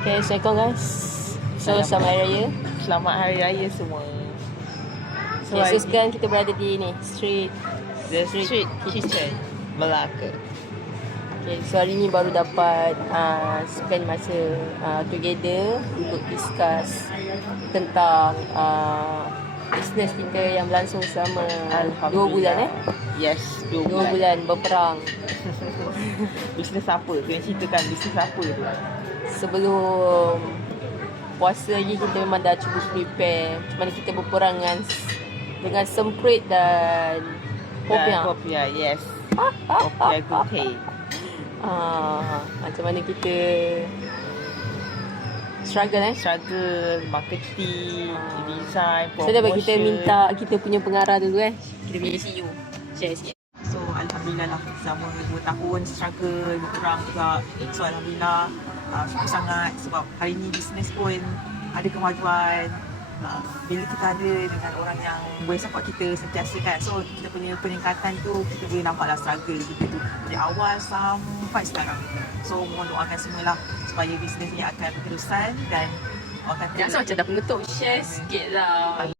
Okay, Assalamualaikum guys. So, selamat Hari Raya. Selamat Hari Raya semua. Okay, so sekarang kita berada di ni, The Street Kitchen Melaka. Okay, so hari ni baru dapat spend masa together untuk discuss tentang business kita yang berlangsung selama 2 bulan Yes, 2 bulan berperang. Bisnes apa? Kena ceritakan bisnes apa tu? Sebelum puasa lagi kita memang dah cuba prepare macam mana kita berperang dengan semprit dan popiah. Popiah, yes. Popiah Gukei. Macam mana kita struggle Struggle, marketing, design, So promotion. dapat kita minta kita punya pengarah dulu kita punya CEO share sikit. So Alhamdulillah lah, selama 2 tahun struggle, berperang juga. So Alhamdulillah, syukur sangat sebab hari ni bisnes pun ada kemajuan. Bila kita ada dengan orang yang boleh support kita sentiasa kan, so kita punya peningkatan tu kita boleh nampaklah struggle begitu dari awal sampai sekarang. So mohon doakan semualah supaya bisnes ni akan berterusan dan akan Rasa macam dah pengetuk, share sikit lah.